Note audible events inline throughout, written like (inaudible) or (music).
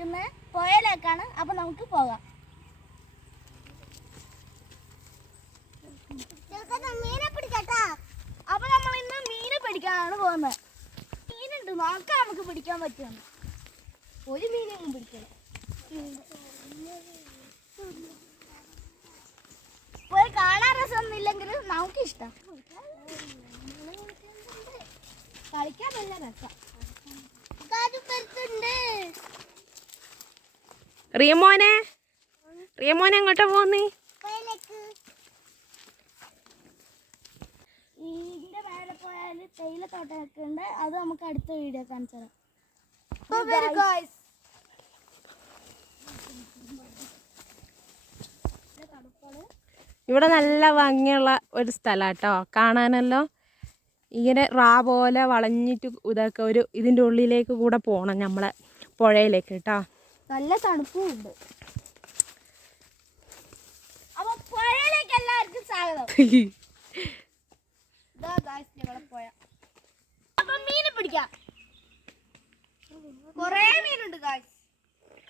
നിൽക്കുന്നത് പുഴയിലേക്കാണ് അപ്പൊ നമുക്ക് പോകാം. അപ്പൊ നമ്മൾ ഇന്ന് മീനെ പിടിക്കാനാണ് പോകുന്നത്. മീനുണ്ട് നോക്കാം നമുക്ക് പിടിക്കാൻ പറ്റുമെന്ന് ഒരു മീനൊന്നും പിടിക്കില്ല. പോയി കാണാൻ രസമൊന്നും നമുക്ക് ഇഷ്ടം കളിക്കാൻ നല്ല രസം. റിയമോനെ? റിയമോനെ എങ്ങോട്ടാ പോകുന്നേ ഇതിന്റെ മേലെ പോയാൽ തേയില തോട്ടമൊക്കെ ഉണ്ട്. അത് നമുക്ക് അടുത്ത വീഡിയോ കാണിച്ചു തരാം. ഇവിടെ നല്ല ഭംഗിയുള്ള ഒരു സ്ഥലാട്ടോ. കാണാനല്ലോ? ഇങ്ങനെ റാ പോലെ വളഞ്ഞിട്ട് ഇതൊക്കെ ഒരു ഇതിന്റെ ഉള്ളിലേക്ക് കൂടെ പോകണം നമ്മളെ പുഴയിലേക്ക് കേട്ടോ. നല്ല തണുപ്പും ഉണ്ട്. അപ്പൊ പുഴയിലേക്ക് എല്ലാവർക്കും സ്വാഗതം. ഇതാ guys ഞങ്ങളെ പുഴ. അപ്പൊ മീനെ പിടിക്കാം. കൊറേ മീനുണ്ട് ഗായ്സ്.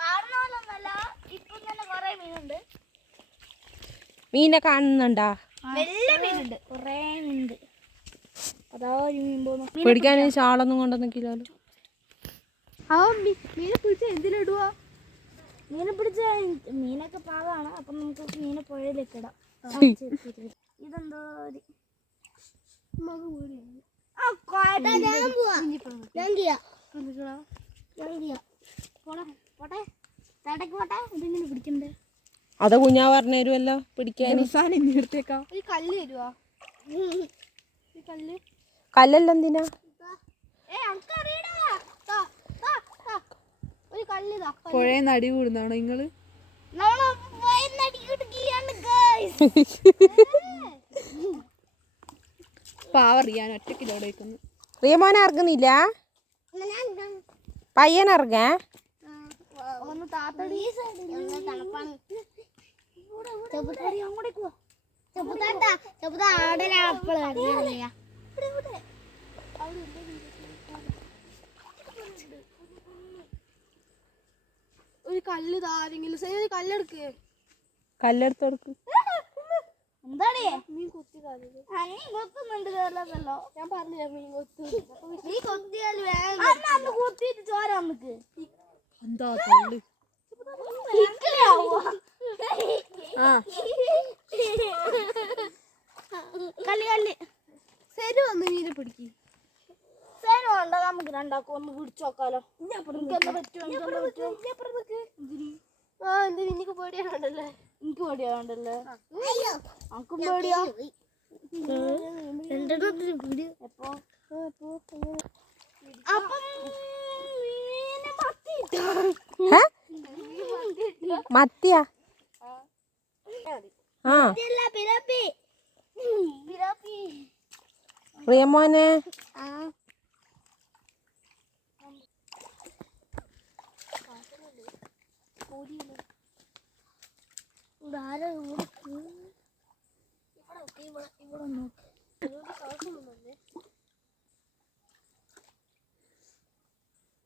കാണുന്ന പോലൊന്നല്ല ഇപ്പൊ തന്നെ കൊറേ മീനുണ്ട്. മീനെ കാണുന്നുണ്ടാ? വലിയ മീനുണ്ട്. കൊറേ മീനുണ്ട്. അതാ ഒരു മീൻ പോകുന്നു പിടിക്കാൻ ഷാളൊന്നും കൊണ്ടുവന്നിക്കില്ലല്ലോ ആ മീനെ പിടിച്ച എന്തിലിടുക മീനെ പിടിച്ച മീനൊക്കെ പാവാണ് അപ്പം നമുക്ക് മീനെ പുഴയിലേക്ക് ഇടാം. ഇതെന്തോ ഒരു അത് കുഞ്ഞാ പറഞ്ഞു തരുമല്ലോ പിടിക്കാൻ. ഈ കല്ല് തരുവാ? ഈ കല്ല്. കല്ലല്ല എന്തിനാ? ഒരു നടി കൂടുന്നാണോ നിങ്ങൾ? (laughs) പാവ റിയാൻ ഗൈസ് ഇതോടെ വെക്കുന്നു റിയമോനെ ഇറങ്ങുന്നില്ല? പയ്യൻ ഇറങ്ങേ. ചെറുതാട്ടാ ചെറുതാ ആടലാപ്പിൾ അറിയാ ഒരു കല്ല് താരെങ്കിലും സൈ ഒരു കല്ലെടുക്ക്. കല്ലെടുത്ത് കൊടുക്കും എന്താടേ? മീൻ കൊത്തി കൊത്തുന്നുണ്ട് കേരളത്തല്ലോ ഞാൻ പറഞ്ഞില്ല മീൻ കൊത്തു? നീ കൊത്തിയാൽ വേഗം അന്ന് കുത്തിയിട്ട് ചോര നമുക്ക് എന്താ കല്ല് ആ കല്ല് കല്ല് ശരി വന്ന് മീനെ പിടിക്ക് സേന വേണ്ട നമുക്ക് രണ്ടാക്കും ഒന്ന് പിടിച്ചു നോക്കാലോ എനിക്കെന്താ പറ്റുമോ എനിക്കെന്താ പറ്റുമോ ആ എന്ത് നിനക്ക് പേടിയാണല്ലേ എനിക്ക് പേടിയാണ്ടല്ലേ അനക്കും പേടിയാ. എപ്പോ? മത്തിയാ? ആ. ഇതല്ല, പിരാപ്പി. പിരാപ്പി. റിയമോനെ ആ. ഇവിടെ ആരാ ഇവിടെ ഇവിടെ നോക്ക്, ഇവിടെ ഇവിടെ നോക്ക്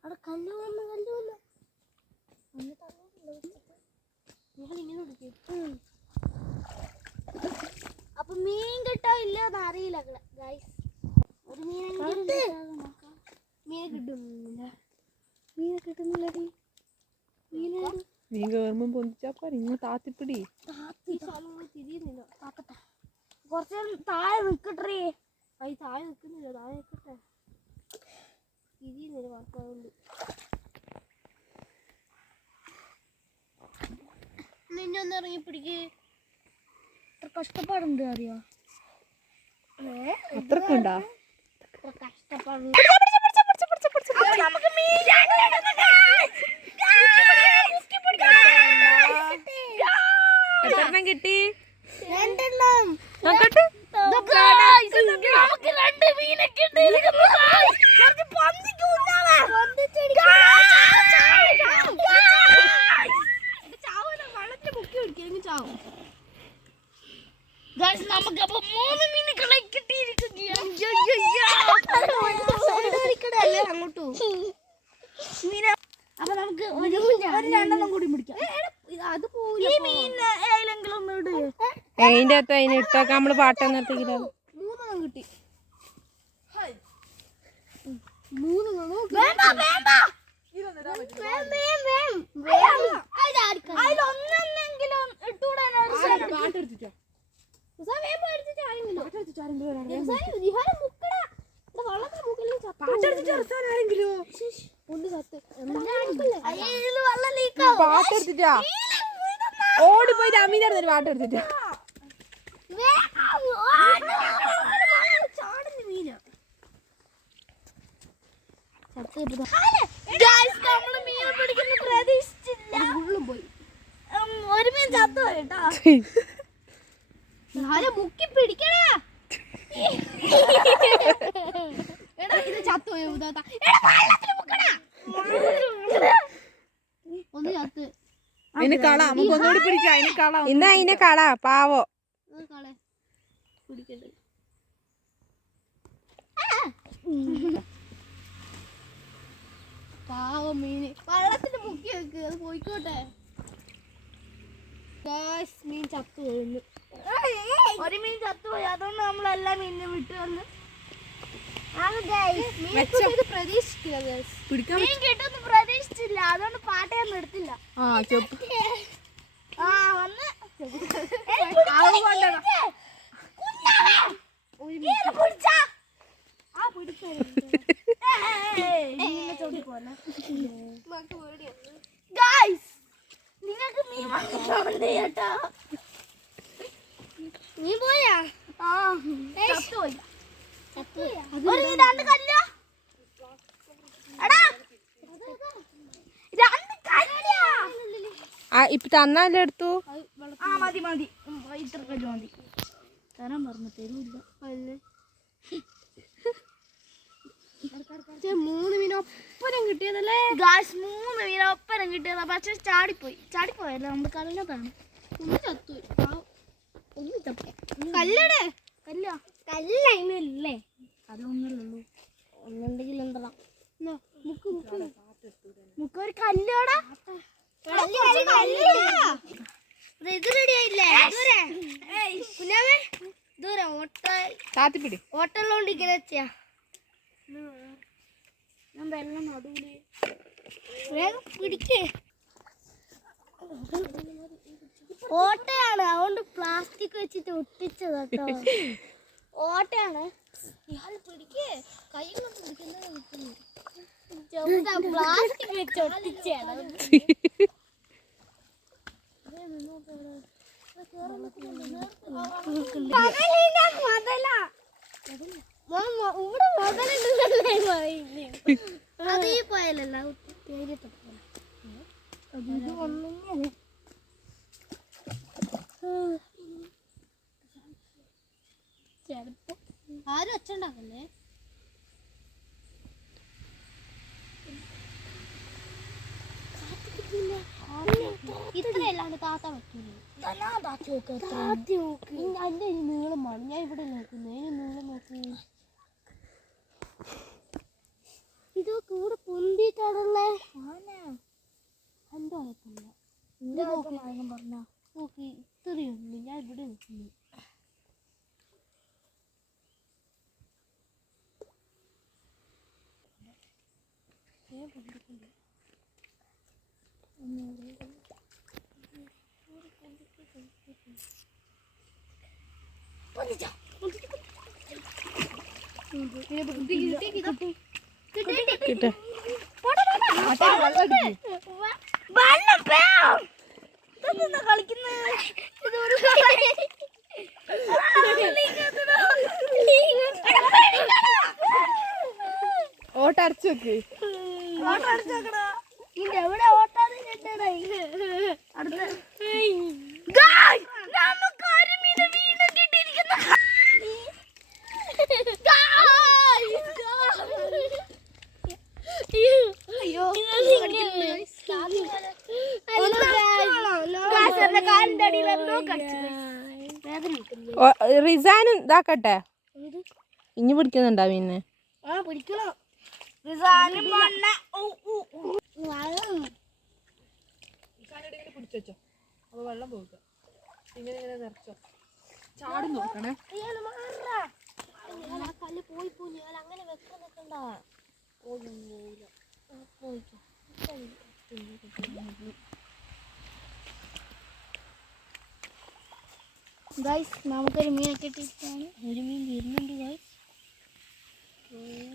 അവിടെ കല്ല് വന്ന് കല്ല് വന്ന്. അപ്പൊ മീൻ കിട്ടോ ഇല്ലയോ എന്ന് അറിയില്ല ഗൈസ് ഒരു മീൻ. മീനെ കിട്ടുന്നില്ല. മീനെ കിട്ടുന്നില്ല മീനെ മീൻ കയറുമ്പം പൊന്തിച്ചാ പോരെ നിങ്ങൾ താത്തിപ്പിടി കുറച്ച് താഴെ നിക്കട്ടേ അത് താഴെ നിക്കുന്നില്ല താഴെ നിക്കട്ടെ തിരിയുന്നില്ല വാർക്കാതുകൊണ്ട് നിന്നൊന്ന് ഇറങ്ങി പിടിക്ക് എത്ര കഷ്ടപ്പാടുണ്ട് അറിയോ അത്രക്കുണ്ടോ കഷ്ടപ്പാടുണ്ട് നമുക്ക് മീനാണ് എത്രണ്ണം കിട്ടി. അപ്പൊ നോക്കട്ടെ. നമുക്ക് രണ്ട് മീനൊക്കെ കൂടി guys. അത് പന്നിക്ക് ഉണ്ണാവാ. Guys. ചാവൂല വെള്ളത്തിൽ മുക്കി പിടിക്കും നമുക്കപ്പോ മൂന്ന് മീനുകളെ കിട്ടിയിരിക്കുകയാണ് അപ്പൊ നമുക്ക് ഒരു അതിന്റെ അകത്ത് അതിന് ഇട്ടൊക്കെ നമ്മൾ പാട്ട് മൂന്നെണ്ണം കിട്ടി. പാട്ടെടുത്തിട്ടാ ഓടിപ്പോയി അമ്മീന്റെ അടുത്തൊരു ഒരു മീൻ ചത്തുപോയി കേട്ടോ. നാളെ മുക്കി പിടിക്കണേ. എടാ ഇത് ഒന്ന് ചത്ത്. അതിന് കള. നമുക്ക് ഒന്നുകൂടി പിടിക്കാം. അതിന് കള. ഇന്ന് അതിനെ കള. പാവോ അത് കളെ പിടിക്കട്ടെ പാവം മീന് വള്ളത്തിൽ മുക്കി വെക്ക് അത് പോയിക്കോട്ടെ ഗായ്സ് മീൻ ചത്തു പോകുന്നു ഒരു മീൻ ചത്തുപോയി അതുകൊണ്ട് നമ്മളെല്ലാം മീനിനെ വിട്ടു വന്ന്. പ്രതീക്ഷിച്ചില്ല. അതുകൊണ്ട് ചെപ്പ്. ആ വന്ന്. (laughs) നിങ്ങൾക്ക് മീൻ വാങ്ങിച്ചോണ്ട് കേട്ടോ നീ പോയാ ആ ഒരു രണ്ട് കല്ല്. എടാ. രണ്ട് കല്ല്. ആ ഇപ്പൊ തന്നാലും എടുത്തു. ആ മതി മതി. ഇത്ര കല്ല് മതി. തരാൻ പറഞ്ഞു തരൂല്ല അല്ലേ മൂന്ന് മീനൊപ്പരം കിട്ടിയതല്ലേ? ഗാസ് മൂന്ന് മീനൊപ്പനം ഒപ്പരം കിട്ടിയതാ. പക്ഷെ ചാടിപ്പോയി. ചാടിപ്പോയല്ലോ? നമ്മൾ കല്ലിനകത്താണ് ഒന്ന് ചത്തു ഒന്ന് ചത്തു. കല്ലടേ. കല്ല. കല്ല കല്ലൊന്നുമല്ലല്ലോ. ഒന്നുണ്ടെങ്കിൽ എന്താ മുക്ക് മുക്ക്. നമുക്ക് ഒരു കല്ലോടാ ഇത് റെഡി ആയില്ലേ? ദൂരെ. ദൂരെ ഓട്ട താത്തിപ്പിടി. ഓട്ടമുള്ളോണ്ട് ഇങ്ങനെ ചെയ്യാ ഞാൻ വെള്ളം നടൂലേ വേഗം പിടിക്കേ. ഓട്ടയാണ് അതുകൊണ്ട് പ്ലാസ്റ്റിക് വെച്ചിട്ട് ഒട്ടിച്ചത് കേട്ടോ ഓട്ടയാണ്. ഇയാൾ പിടിക്കേ. കൈ കൊണ്ട് പിടിക്കുന്നത് പ്ലാസ്റ്റിക് (laughs) വെച്ച് ഒട്ടിച്ചാണ് ഇവിടെ മുതലുണ്ടല്ലേ അത് പോയാലല്ല ചെലപ്പോ ആരും ഒച്ച ഉണ്ടാക്കല്ലേ ഇത്രയല്ലാണ്ട് താത്ത പറ്റൂലേ അതിന്റെ നീളമാണ് ഞാൻ ഇവിടെ നോക്കുന്നത് അതിന് നീളം നോക്ക്. ഇത് കൂടെ പൊന്തിട്ടാണല്ലേ എന്തോ പറഞ്ഞ? നോക്കി. ഇത്രയുണ്ട് ഞാൻ ഇവിടെ നിൽക്കുന്നു. കിട്ട വെള്ളം വേണം ഇതെന്താ കളിക്കുന്നത് ഇതൊരു ഓട്ട അടച്ചു വെക്ക്. റിസാനും ഇതാക്കട്ടെ. ഇനി പിടിക്കുന്നുണ്ടാ പിന്നെ? ആ പിടിക്കണം. റിസാനും മണ്ണ ഊ, ഊ, ഊ. പിടിച്ചോ അപ്പൊ വെള്ളം പോവുക. ഇങ്ങനെ ഇങ്ങനെ നിറച്ചോ. ചാടി നോക്കണേ. കല്ല് പോയി പോയി. ഞാൻ അങ്ങനെ വെക്കാൻ നിൽക്കണ്ട പോയില്ല പോയിക്കോ. ഗൈസ് നമുക്കൊരു മീനൊക്കെ ഇട്ടിട്ടാണ് ഒരു മീൻ വരുന്നുണ്ട് ഗൈസ്.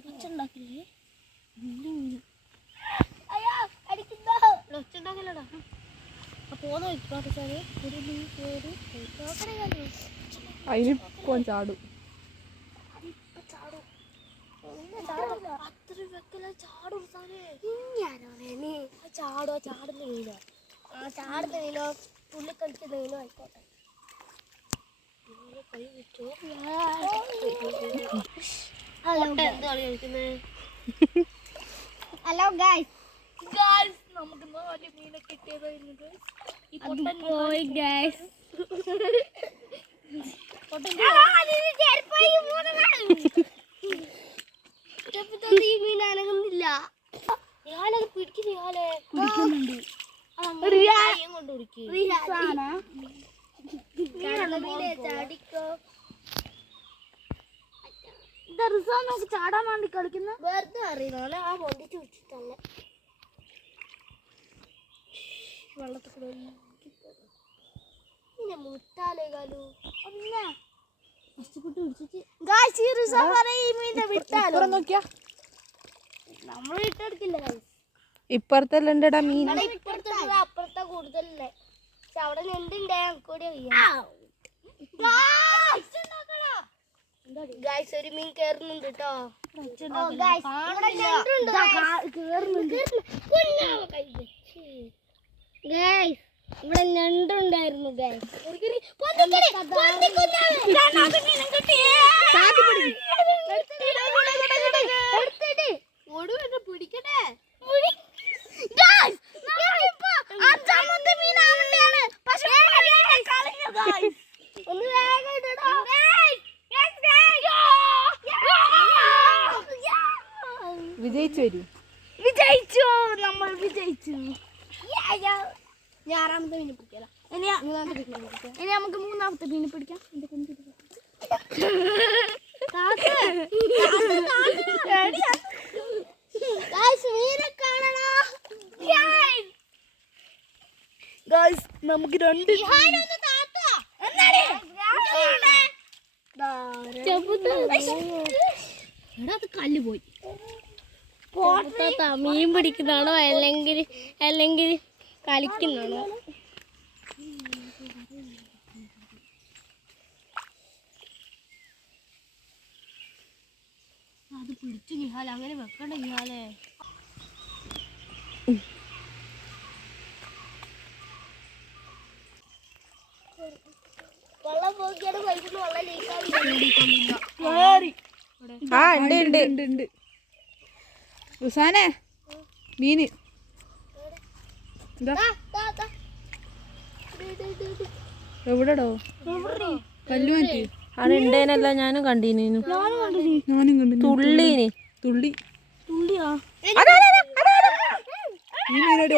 ഒച്ചുണ്ടാക്കില്ലേ അതിനിപ്പോ ചാടും. ചാടോ. ചാടുന്ന വീലോ ആ ചാടുന്ന വീലോ പുള്ളി കളിക്കുന്ന വീലോ ആയിക്കോട്ടെ ഹലോ. എന്താ കളി കളിക്കുന്നത് ഹലോ ഗൈസ് ഗായ്സ് നമുക്ക് നാല് മീനെ കിട്ടിയതായിരുന്നു ഗായ്സ് ഈ പൊട്ടൻ പോയി ഗൈസ് പൊട്ടൻ ഈ മീൻ അനങ്ങുന്നില്ല ഞാനത് പിടിക്കുന്ന ഇയാളെ പിടിക്കുന്നുണ്ട് കൊണ്ടുപിടിക്കും ചാടിക്കോ നോക്ക് ചാടാൻ വേണ്ടി കളിക്കുന്ന? വെറുതെ അറിയുന്ന ആ പൊന്തിച്ച് പിടിച്ചിട്ടല്ല വെള്ളത്തിൽ കൂടെ ഒഴുകി പോകും. പിന്നെ മുട്ടാലേ കാലു. പിന്നെ കഷ്ടപ്പെട്ട് പിടിച്ചിട്ട് ഗായ്സ് ഈ റിസാ പറയും ഈ മീനെ വിട്ടാലോ? ഇപ്പുറം നോക്കിയാ. നമ്മൾ വിട്ടെടുക്കില്ല ഗായ്സ് ഇപ്പുറത്തെല്ലാം ഉണ്ടെടാ മീൻ? ഇപ്പുറത്തെ അപ്പുറത്തെ കൂടുതലല്ലേ. പക്ഷെ അവിടെ ഞണ്ടുണ്ടേ കൂടെ ഗായ്സ് ഒരു മീൻ കേറുന്നുണ്ട് കേട്ടോ ഗൈസ് ഇവിടെ ഞണ്ടുണ്ടായിരുന്നു ഒടുവെന്നെ പിടിക്കട്ടെ. ഒന്ന് വേഗം ഇടടാ. വിജയിച്ചു വരൂ. വിജയിച്ചു. നമ്മൾ വിജയിച്ചു. ഞാറാമത്തെ മീനെ പിടിക്കാം. ഇനി നമുക്ക് മൂന്നാമത്തെ മീനെ പിടിക്കാം നമുക്ക് രണ്ട് എടാ അത് കല്ല് പോയി. മീൻ പിടിക്കുന്നതാണോ? അല്ലെങ്കിൽ അല്ലെങ്കിൽ കളിക്കുന്നതാണോ? അത് പിടിച്ചു നിഹാൽ അങ്ങനെ വെക്കണ്ട നിഹാലേ വെള്ളം പോക്കിയാണ് പൈപ്പിൽ വെള്ളം ലീക്കാവില്ല ആ ഉണ്ട് ഉണ്ട് ഉണ്ട്. ഉണ്ട് റുസാനെ മീന് എവിടെടോ? കല്ലു മാറ്റി അവിടെ ഉണ്ടേനല്ല ഞാനും കണ്ടീനു. ഞാനും കണ്ടു തുള്ളീന്. തുള്ളി. തുള്ളിയാ? ഈ മീനോട്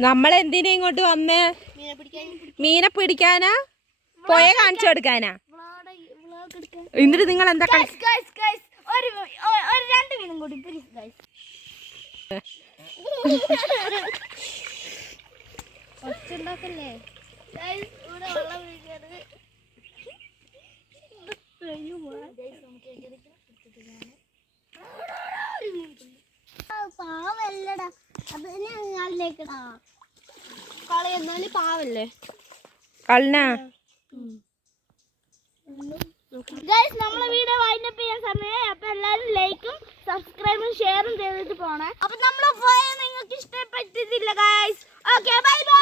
നമ്മൾ എന്തിനാ ഇങ്ങോട്ട് വന്നേ? മീനെ പിടിക്കാനാ? പോയ കാണിച്ചു കൊടുക്കാനാ? എന്നിട്ട് നിങ്ങൾ എന്താ പാവല്ലടാ. അത് ഞങ്ങളിലേക്കടാ കളി എന്നാലും പാവല്ലേ? കളിനാ ഗൈസ് നമ്മളെ വീഡിയോ വൈൻഡപ്പ് ചെയ്യാൻ സമയമായി അപ്പൊ എല്ലാവരും ലൈക്കും സബ്സ്ക്രൈബും ഷെയറും ചെയ്തിട്ട് പോണേ. അപ്പൊ നമ്മളെ പോയ നിങ്ങൾക്ക് ഇഷ്ടപ്പെട്ടിട്ടില്ല ഗൈസ് ഓക്കെ ബൈ ബൈ